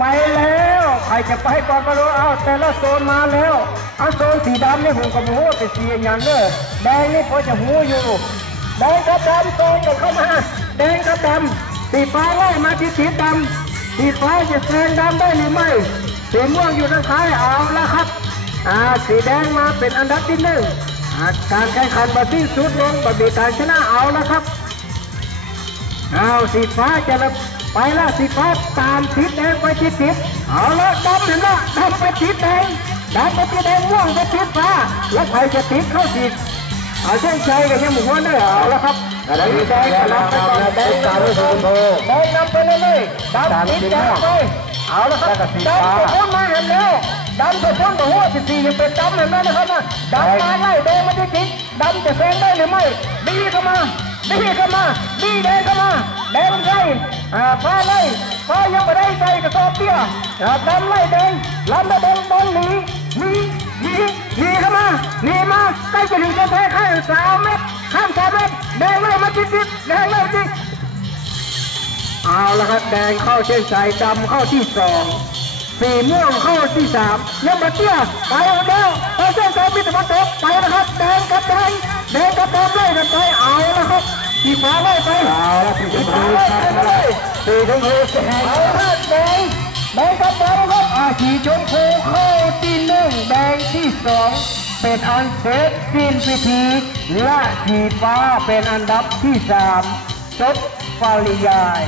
ไปแล้วใครจะไปก่อนก็รู้เอาแต่ละโซนมาแล้วเอาโซนสีดำนี่ผมก็บอกว่าเป็นสีอย่างเนอะแดงนี่พอจะหูอยู่แดงกับดำโซนกันเข้ามาแดงกับดำสีฟ้าไล่มาที่สีดำสีฟ้าจะแซงดำได้หรือไม่สีม่วงอยู่ด้านท้ายเอาละครับอ่าสีแดงมาเป็นอันดับที่หนึ่งอาการแข่งขันมาที่สุดลงบัดมีการชนะเอาละครับเอาสีฟ้าจะละ ไปละสีฟ้าตามทิศแดงไปทิศทิศเอาละดำเห็นละดำไปทิศแดงดำไปทิศแดงม่วงไปทิศฟ้าแล้วใครจะติดเข้าทิศเอาเส้นชัยกันยังหมู่วันได้เอาละครับแดงก็นำไปก่อนแดงไปก่อแดงนำไปเรื่อยๆดำติดแดงไปเอาละครับดำจะพ้นมาเห็นแล้วดำจะพ้นแต่หัวสิบสี่ยังเป็นดำเห็นไหมนะครับนะดำมาไล่แดงมาที่ทิศดำจะแซงได้หรือไม่ดีเข้ามาดีเข้ามาดีแดงเข้ามา ล่อ่าฟ้าไล่ฟ้ายังไม่ได้ใส่กระสอบเตี้ยอ่าดำไล่แดงลำแดงบอลหนีหนีหนีหนีเข้ามาหนีมาใกล้จะถึงกระแทกข้างสามเมตรข้ามสามเมตรแดงไล่มาจิตจิตแดงไล่จิตเอาละครับแดงเข้าเส้นชัยดำเข้าที่สองสีม่วงเข้าที่สามยังมาเตี้ยไปแล้วเอาเส้นชัยมิตรพัฒน์ไปนะครับแดงกับแดงแดงกับแดงไล่กันไปเอาละครับสีฟ้าไล่ไปเอาละสีชมพูครับ สีชมพูเอาละแดงแดงกับแดงครับอาสีชมพูเข้าที่หนึ่งแดงที่สองเป็นอันเสร็จสิ้นพิธีและสีฟ้าเป็นอันดับที่สามจบฟาริยาย